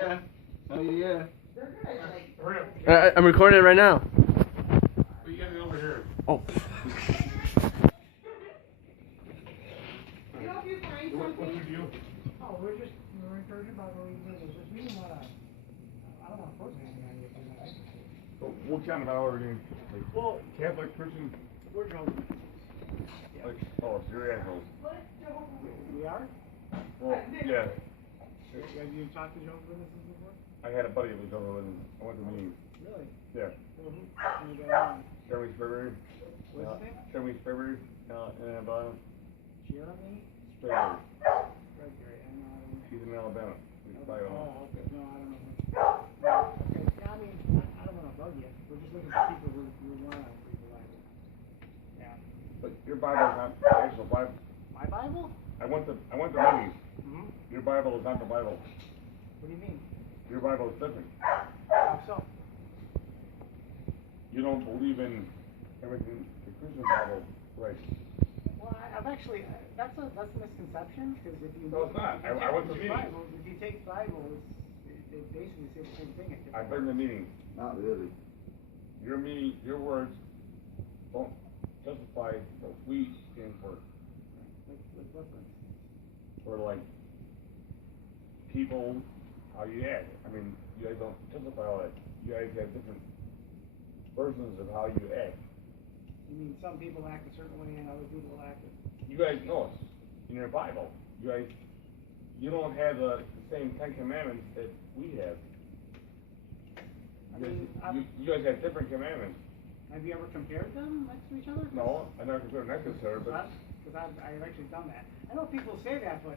yeah. Oh, yeah. Hurry up. I'm recording it right now. You gotta get over here. Oh. What you do? Oh, we're encouraging Bible reading. We don't want to. I don't want to force anything on you tonight. What kind of Bible reading? Like, Well, Catholic, Christian? we're Jehovah's. Yeah. Like, so you're assholes. We are? Well, yeah. Have you talked to Jehovah's Witnesses before? I had a buddy that was over and I went to meetings. Really? Yeah. Well, who got on? Jeremy Sperber. What's his name? Jeremy Sperber. In Alabama. Jeremy? Sperber. Gregory. I don't know. He's in Alabama. He's Okay. by Oh, okay. No, I don't know. Okay. Yeah, I mean, I don't want to bug you. We're just looking for people who want to read the Bible. Yeah. But your Bible is not the actual Bible. My Bible? I went to meetings. Mm-hmm. Your Bible is not the Bible. What do you mean? Your Bible is different. How so? You don't believe in everything the Christian Bible writes. Well, I've actually, that's a misconception, because if you No, it's not. I went to meetings. Bible, if you take Bibles, they basically say the same thing. I've been to meetings. Not really. Your words don't justify what we stand for. Like what? For like people, how you act. I mean, you guys don't justify all that. You guys have different versions of how you act. You mean some people act a certain way and other people act You guys know it in your Bible. You don't have the same 10 Commandments that we have. You guys have different commandments. Have you ever compared them next to each other? No, I never compared next to each other, but because I've actually done that. I know people say that, but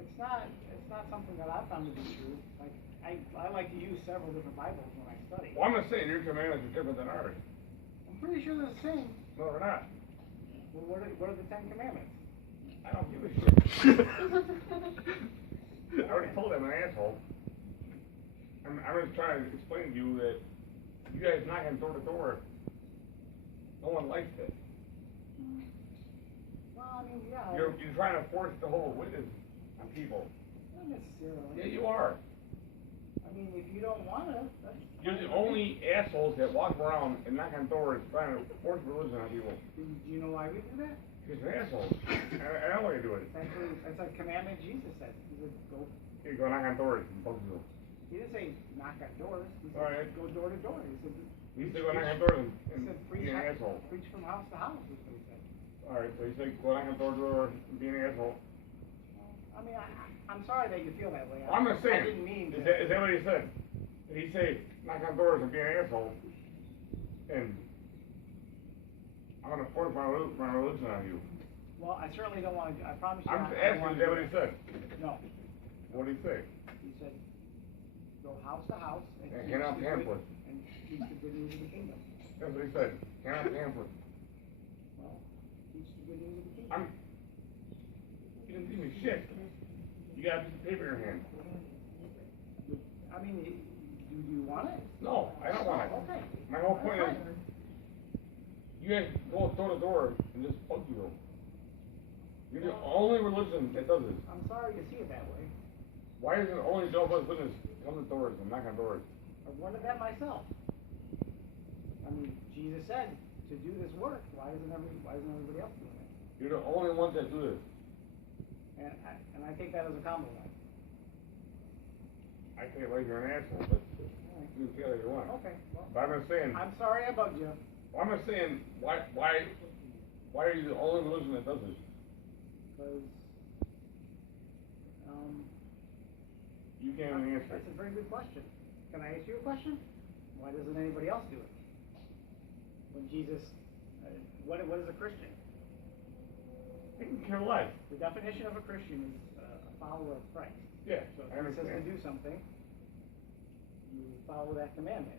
it's not something that I've found to be true. Like I like to use several different Bibles when I study. well, I'm not saying your commandments are different than ours. I'm pretty sure they're the same. No, they're not. Well, what are the 10 Commandments? I don't give a shit. I already told them an asshole. I'm just trying to explain to you that you guys knocking door to door, no one likes it. Well, I mean, yeah. You're trying to force the whole witness on people. Not necessarily. Yeah, you are. I mean, if you don't want to, You're the only assholes that walk around and knock on doors trying to force religion on people. Do you know why we do that? You're an asshole. I know why you do it. That's a commandment Jesus said. He said, go. You go knock on doors and poke people. He didn't say knock on doors. He said, All right. go door to door. He said, You say go knock on doors and he said, be an asshole. preach from house to house, is what he said. All right, so you say go knock on door to door and be an asshole. I mean, I'm sorry that you feel that way. I'm not saying. I didn't mean to. Is that what he said? Did he say knock on doors and be an asshole? And I'm gonna force my religion on you. Well, I certainly don't want to. I promise you. I'm just asking. Is that what he said? No. What did he say? He said, go house to house and hand out pamphlets. And teach the good news of the kingdom. That's what he said. Hand out pamphlets. Well, teach the good news of the kingdom. You didn't give me shit. You got a piece of paper in your hand. I mean, do you want it? No, I don't want it. Okay. My whole point is, you guys go door to door and just fuck you. You're the only religion that does this. I'm sorry you see it that way. Why isn't only Jehovah's Witness come to doors and knock on doors? I wondered that myself. I mean, Jesus said to do this work. Why isn't everybody else doing it? You're the only ones that do this. And I take that as a compliment. I think like you're an asshole, but you can feel like you want. Okay. Well, But I'm just saying. I'm sorry I bugged you. I'm just saying. Why are you the only religion that does this? Because You can't even answer. That's a very good question. Can I ask you a question? Why doesn't anybody else do it? When Jesus, what is a Christian? They can care less. The definition of a Christian is a follower of Christ. Yeah, So I if he says understand. to do something, you follow that commandment.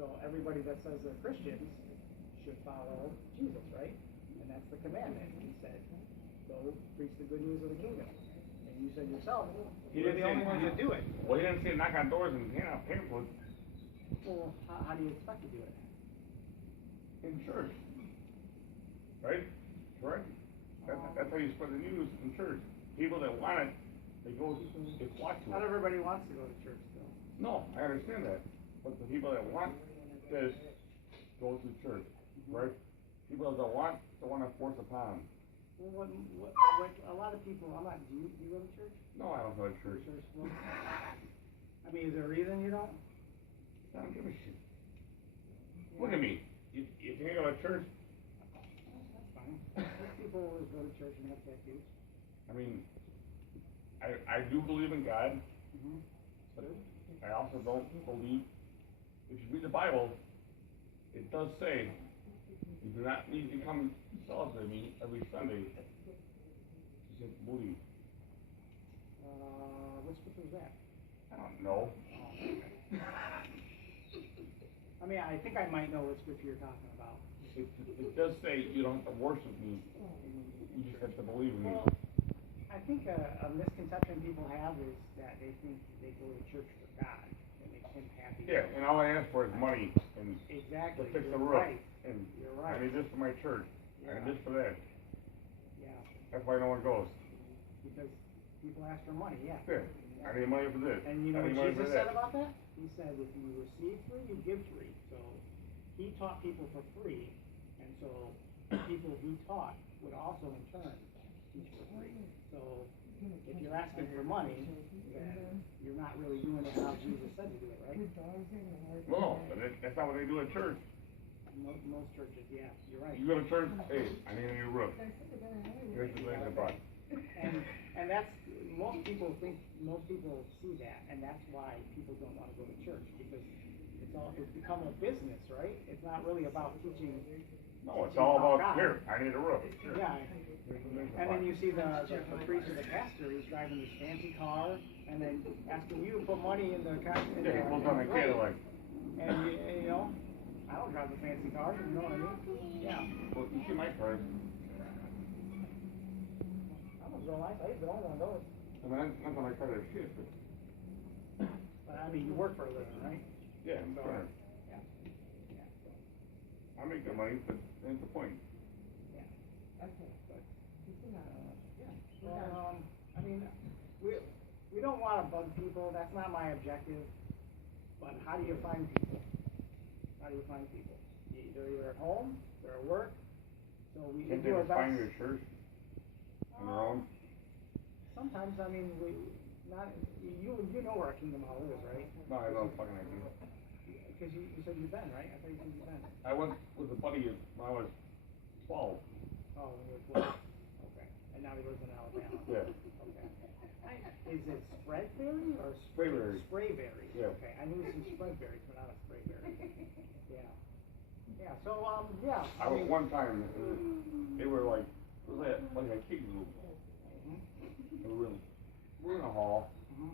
So everybody that says they're Christians should follow Jesus, right? And that's the commandment. He said, go preach the good news of the kingdom. And you said yourself, you're the only ones that do it. Well, he didn't say knock on doors and hand out pamphlets Well, how do you expect to do it? in church. Right? Correct? That's how you spread the news in church. People that want it they flock to Not it. everybody wants to go to church, though. No, I understand that. But the people that want this go to church, right? People that don't want to force upon them. Well, what a lot of people, do you go to church? No, I don't go to church. Well, I mean, is there a reason you don't? I don't give a shit. Look at me. If you ain't go to church, That's fine. Most people always go to church and have tattoos. I mean, I do believe in God, Mm-hmm. but I also don't believe, if you read the Bible, it does say, you do not need to come celebrate me every Sunday. You just believe. What scripture is that? I don't know. I mean, I think I might know what scripture you're talking about. It does say you don't have to worship me. You just have to believe in me. Well, I think a misconception people have is that they think they go to church for God. It makes him happy. Yeah, and all I ask for is money and Exactly. to fix the You're roof. right. And You're I right. need this for my church. I need this for that. Yeah. That's why no one goes. Because people ask for money, yeah. Yeah. I need money for this. And you know I need what money for Jesus said that. about that? He said, if you receive free, you give free. So he taught people for free, and so people he taught would also in turn teach for free. So if you're asking for money, then you're not really doing it how Jesus said to do it, right? No, but that's not what they do at church. Most churches, yeah, you're right. You go to church, hey, I need a new roof. Here's the thing about it. And that's, most people see that, and that's why people don't want to go to church, because it's become a business, right? It's not really about teaching. No, it's all about, God. here, I need a roof. Here. Yeah. Here's the thing And about then it. you see the preacher, the pastor, he's driving this fancy car, and then asking you to put money in the car. Yeah, he pulls on a Cadillac. And you know, I don't drive a fancy car, you know what I mean? Yeah. Well, you see my car. That was real nice. I used to own one of those. And not that my car is shit, but But I mean, you work for a living, right? yeah, I'm sorry. Yeah. I make the money, but that's the point. I mean, we don't want to bug people. That's not my objective. But how do you find people? How do you find people? They're either at home, they're at work. So we Can't they do our just find best. your church on their own? Sometimes, I mean, you know where our Kingdom Hall is, right? No, I don't fucking idea. Because you said you've been, right? I thought you said you've been. I went with a buddy when I was 12. Oh, when you were 12. Okay. And now he lives in Alabama. Yeah. Okay. Is it Spreadberry or Sprayberry. Sprayberry? Yeah. Okay, I knew it was some Spreadberry, but not a Sprayberry. Yeah. Yeah. So yeah. I went one time. They were like, it was like a kid group. Mm-hmm. We were in a hall, Mm-hmm.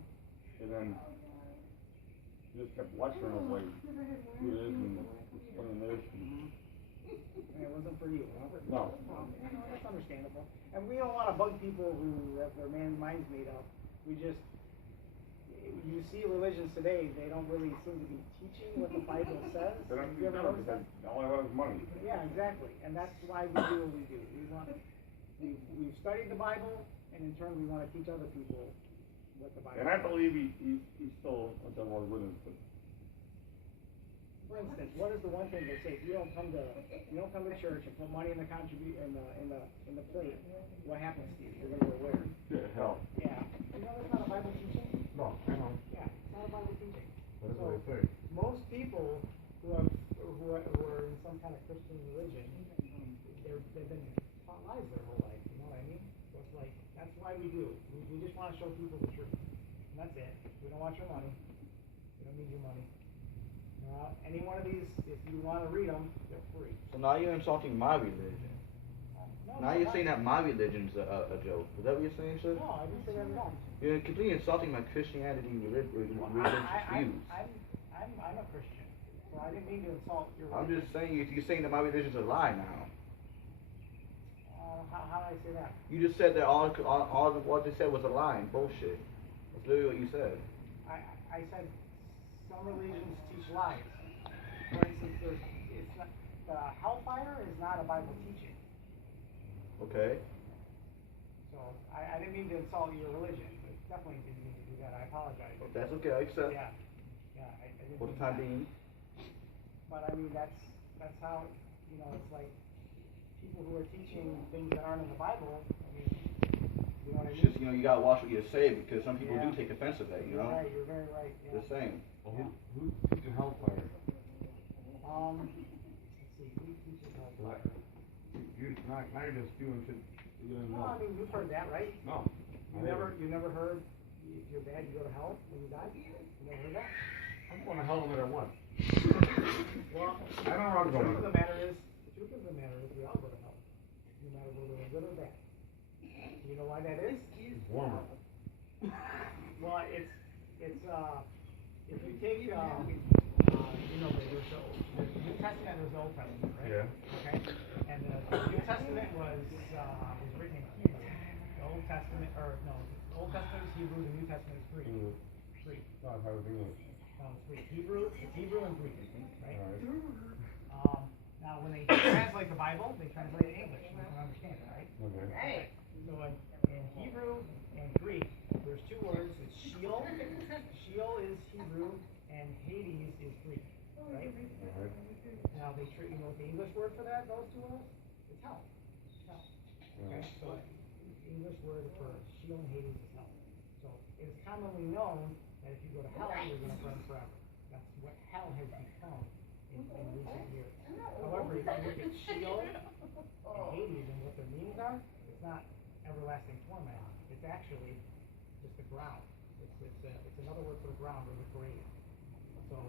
and then he just kept lecturing us like, do this and explain this. And, And it wasn't for you, huh? no. That's understandable. And we don't want to bug people who have their minds made up. We just, you see religions today, they don't really seem to be teaching what the Bible says. They don't You do ever that notice because that? all I want is money. Yeah, exactly. And that's why we do what we do. We've studied the Bible, and in turn we want to teach other people what the Bible And I says. believe he's still a Jehovah's Witness, but For instance, what is the one thing they say? If you don't come to church and put money in the in the plate, what happens to you? You're gonna go where? yeah, hell. Yeah. You know that's not a Bible teaching? No, I know. Yeah, it's not a Bible teaching. That's So, what they say. most people who are in some kind of Christian religion, they've been taught lies their whole life. You know what I mean? So it's like that's why we do. We just want to show people the truth. And that's it. We don't want your money. We don't need your money. Any one of these, if you want to read them, they're free. So now you're insulting my religion. Now you're saying that my religion's a joke. Is that what you're saying, sir? No, I didn't say that at all. You're completely insulting my Christianity religious views. I'm a Christian, so I didn't mean to insult your I'm religion. just saying, you're saying that my religion's a lie now. How did I say that? You just said that all of what they said was a lie and bullshit. That's literally what you said. I said some religions teach lies. For instance, the hellfire is not a Bible teaching. Okay? So I didn't mean to insult your religion. definitely didn't mean to do that. I apologize. That's okay, I accept. Yeah, yeah. I didn't For the mean time that. being. But I mean, that's how, it's like people who are teaching things that aren't in the Bible. I mean, you know what I It's mean? just, you gotta watch what you say because some people Yeah. do take offense to that, you know? Right, you're very right. Yeah. Just saying. Well, who's teaching hellfire? Let's see, who teaches hellfire? Now you're just doing shit you didn't No, know. I mean, you've heard that, right? No. You never heard if you're bad, you go to hell when you die? You never heard that? I'm going to hell no matter what. Well, I don't know where I'm the truth going. of the matter is, we all go to hell, no matter whether we're good or bad. You know why that is? It's warmer. Well, it's if you take there's the New Testament, there's the Old Testament, right? Yeah. Okay. And the New Testament was written in Hebrew. The Old Testament, the Old Testament is Hebrew. The New Testament is Greek. Greek. No, I was English. No, it's Greek. It's Hebrew and Greek, right? Alright. Now, when they translate the Bible, they translate it in English. You can understand it, right? Okay. So in Hebrew and Greek, there's two words. It's Sheol. Sheol is Hebrew, and Hades is Greek, right? Alright. Now, you know what the English word for those two words? It's hell. Hell. Okay? So the English word for Sheol and Hades is hell. So it is commonly known that if you go to hell, you're going to burn forever. That's what hell has become in recent years. However, if you look at Sheol and Hades and what their meanings are, it's not everlasting torment. It's actually just the ground. It's another word for the ground or the grave. So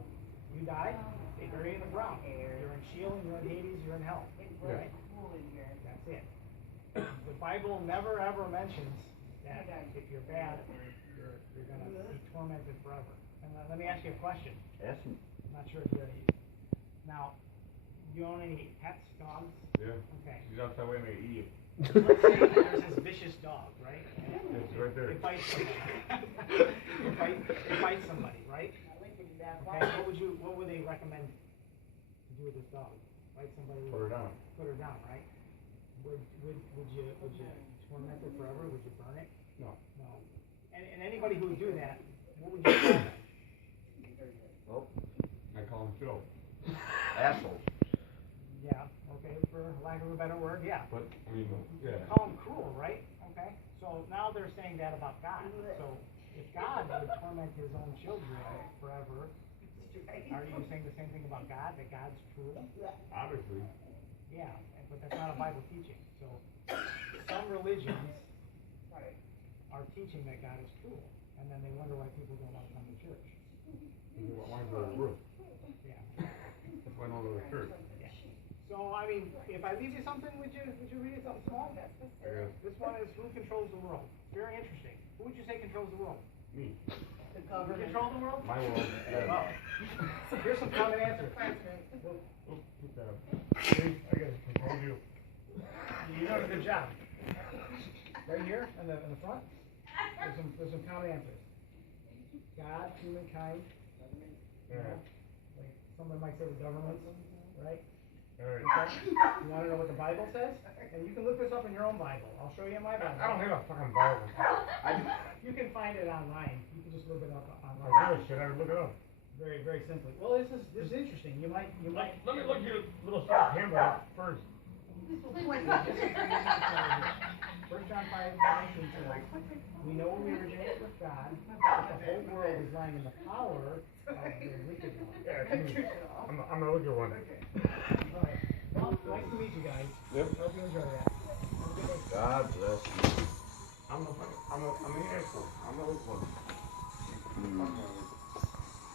you die, they bury you in the ground. You're in Sheol and you're in Hades, you're in hell. Right? That's it. The Bible never ever mentions that if you're bad, you're going to be tormented forever. And let me ask you a question. Ask me. I'm not sure if you're now. You own any pets, dogs? Yeah. Okay. She's outside waiting to eat you. Let's say there's this vicious dog, right? It's right there. It bites somebody. It bites somebody, right? Okay. What would they recommend to do with this dog? Bite somebody. Put her down. Put her down, right? Would you torment it forever? Would you burn it? No. No. And anybody who would do that, what would you call them? Well, I call him Phil. asshole. Yeah, okay, for lack of a better word, yeah. But, I mean, yeah. You call him cruel, right? Okay, so now they're saying that about God. So if God would torment his own children forever, are you saying the same thing about God, that God's cruel? Obviously. Yeah, but that's not a Bible teaching. So some religions are teaching that God is cruel, and then they wonder why people don't want to come to church. Why go to the roof? Yeah. That's why I don't go to church. So, I mean, if I leave you something, would you read it something small? I guess. This one is who controls the world. Very interesting. Who would you say controls the world? Me. You control the world? My world. Well, here's some common answers. Oh, keep that up. See, I got it. Control you. You done a good job. Right here in the front, there's some common answers. God, humankind, Yeah. like someone might say the government, right? Alright. Okay. You want to know what the Bible says? And you can look this up in your own Bible. I'll show you in my Bible. I don't have a fucking Bible. You can find it online. You can just look it up I online. really should. I would look it up. Very, very simply. Well, this is interesting. You might. Let me look at your little stuffed hamburger first. 1 John 5:19 says, "We know we originated with God, but the whole world is lying in the power of the wicked one." Yeah, I'm gonna look at one. All right. Well, nice to meet you guys. Yep. Hope you enjoy that. Have a good day. God bless you. I'm an asshole. I'm gonna look one.